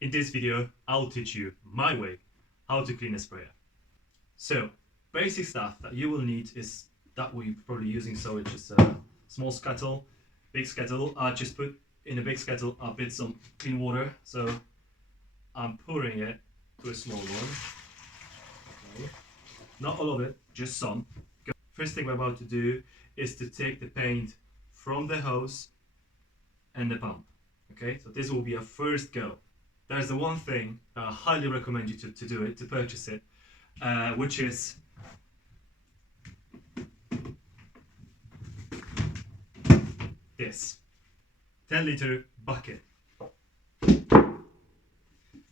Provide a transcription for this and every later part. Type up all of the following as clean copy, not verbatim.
In this video, I'll teach you my way how to clean a sprayer. So, basic stuff that you will need is that we're probably using, so it's just a small scuttle, big scuttle. I just put in a big scuttle a bit some clean water, so I'm pouring it to a small one. Okay. Not all of it, just some. First thing we're about to do is to take the paint from the hose and the pump. Okay, so this will be a first go. There's the one thing I highly recommend you to do it, to purchase it, which is this 10-liter bucket.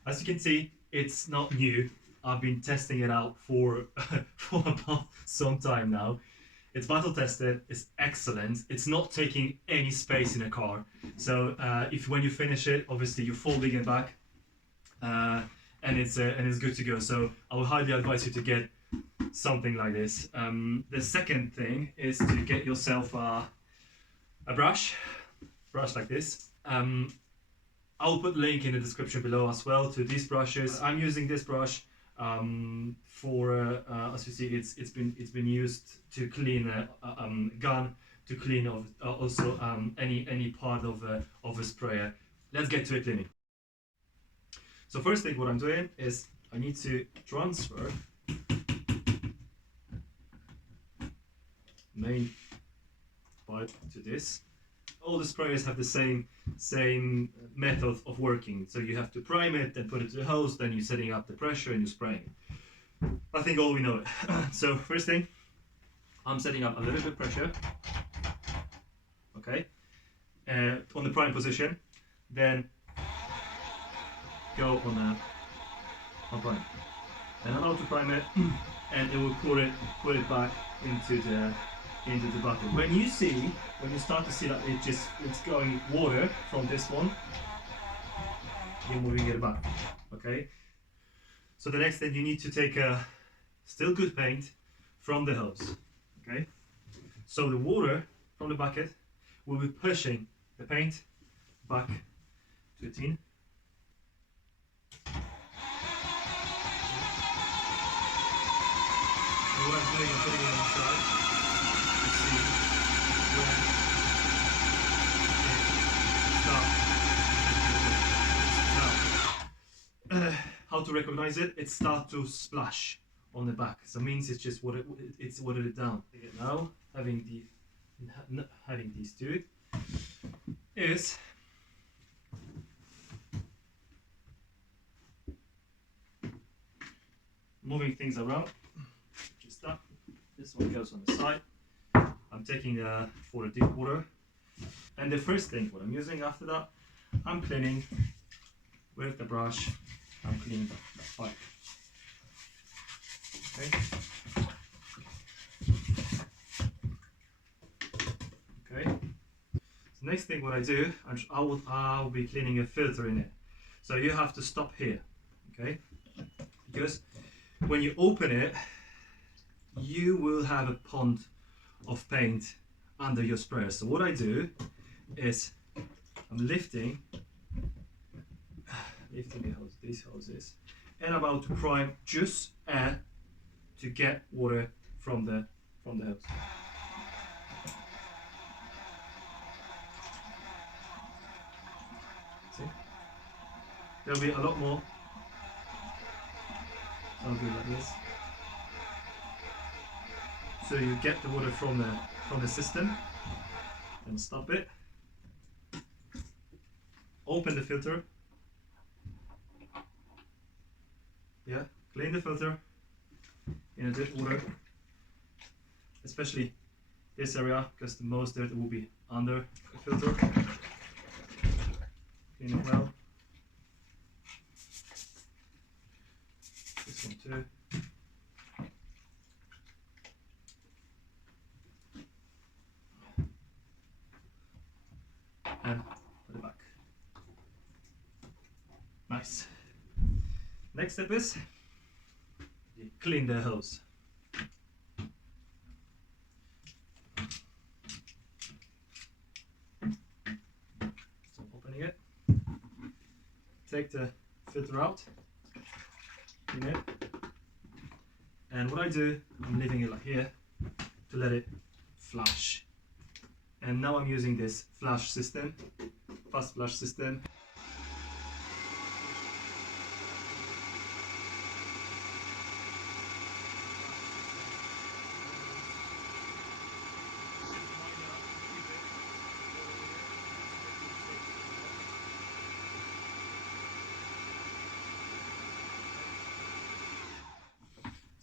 As you can see, it's not new. I've been testing it out for about some time now. It's battle tested, it's excellent. It's not taking any space in a car. So when you finish it, obviously you're folding it back, and it's good to go. So I would highly advise you to get something like this. The second thing is to get yourself a brush like this. I'll put a link in the description below as well to these brushes. I'm using this brush for as you see, it's been used to clean a gun, to clean also any part of a sprayer. Let's get to it cleaning. So first thing, what I'm doing is I need to transfer main pipe to this. All the sprayers have the same method of working. So you have to prime it, then put it to the hose, then you're setting up the pressure and you're spraying it. I think all we know it. So first thing, I'm setting up a little bit of pressure, okay, on the prime position, then go on prime. And I'm about to prime it, and it will put it back into the bucket. When you start to see that it's going water from this one, you're moving it back. Okay. So the next thing, you need to take a still good paint from the hose. Okay. So the water from the bucket will be pushing the paint back to the tin. And what I'm doing, I'm putting it on the side to see when it starts. How to recognize it? It starts to splash on the back. So it means it's just it's watered it down. Now having these two is moving things around. Just that. This one goes on the side. I'm taking for the deep water. And the first thing, what I'm using after that, I'm cleaning with the brush. I'm cleaning the pipe. Okay. Okay. The next thing, what I do, I'll be cleaning a filter in it. So you have to stop here, okay? Because when you open it, you will have a pond of paint under your sprayer. So what I do is I'm lifting these hoses, and I'm about to prime just air to get water from the hose. See? There'll be a lot more. So I'll do like this. So you get the water from the system, and stop it. Open the filter. Yeah, clean the filter in a dish water, especially this area, because the most dirt will be under the filter. Clean it well. This one too. And put it back. Nice. Next step is you clean the hose. So opening it, take the filter out, clean it. And what I do, I'm leaving it like here to let it flush. And now I'm using this flush system, fast flush system.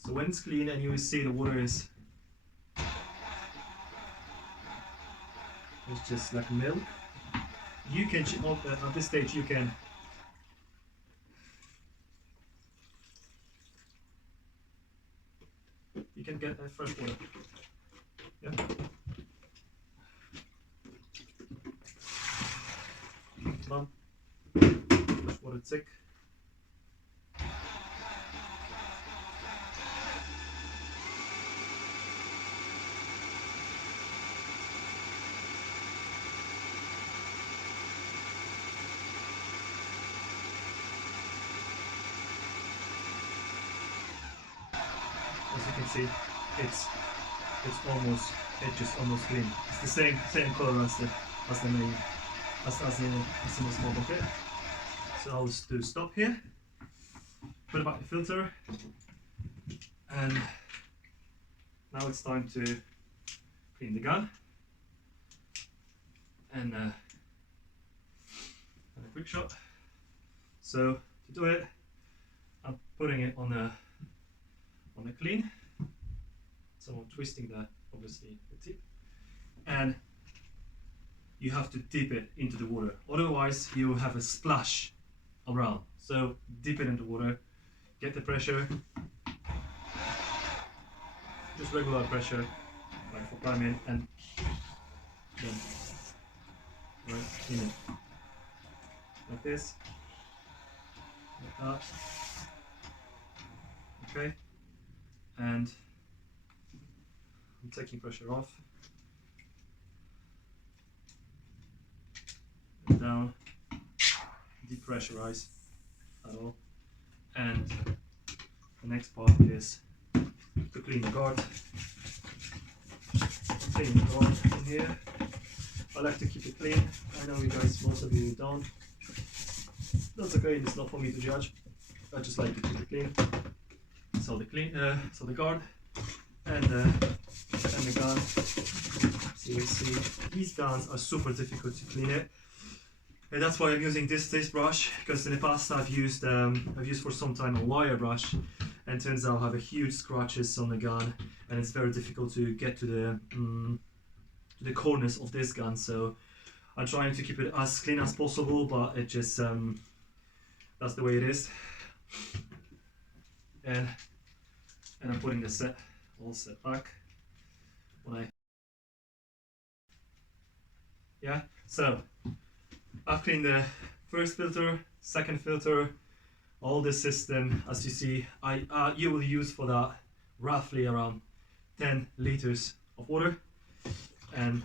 So when it's clean and you see the water is it's just like milk, you can at this stage you can get fresh water. Yeah. Done. Fresh water tick. As you can see, it's just almost clean. It's the same color as the main as the small bucket. So I'll just do stop here, put it back in the filter, and now it's time to clean the gun. And a quick shot. So to do it, I'm putting it on a clean. So I'm twisting that, obviously, the tip, and you have to dip it into the water, otherwise you will have a splash around. So dip it into water, get the pressure, just regular pressure, like for priming, and then right in it, like this, like that, okay, and I'm taking pressure off, and down, depressurize at all, and the next part is to clean the guard. Clean the guard in here. I like to keep it clean. I know you guys, most of you don't. That's okay, it's not for me to judge. I just like to keep it clean. So the guard and the gun. So you see, these guns are super difficult to clean it, and that's why I'm using this brush. Because in the past I've used for some time a wire brush, and turns out I have a huge scratches on the gun, and it's very difficult to get to the corners of this gun. So I'm trying to keep it as clean as possible, but it just that's the way it is. And I'm putting the set all set back when so I've cleaned the first filter, second filter, all the system. As you see, you will use for that roughly around 10 liters of water, and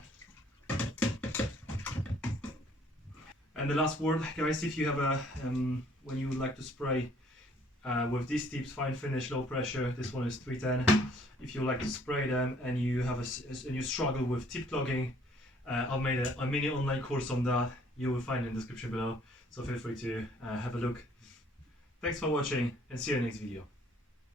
the last word, guys, if you have a when you would like to spray with these tips, fine finish, low pressure, this one is 310. If you like to spray them and you have and you struggle with tip clogging, I've made a mini online course on that. You will find it in the description below, so feel free to have a look. Thanks for watching, and see you in the next video.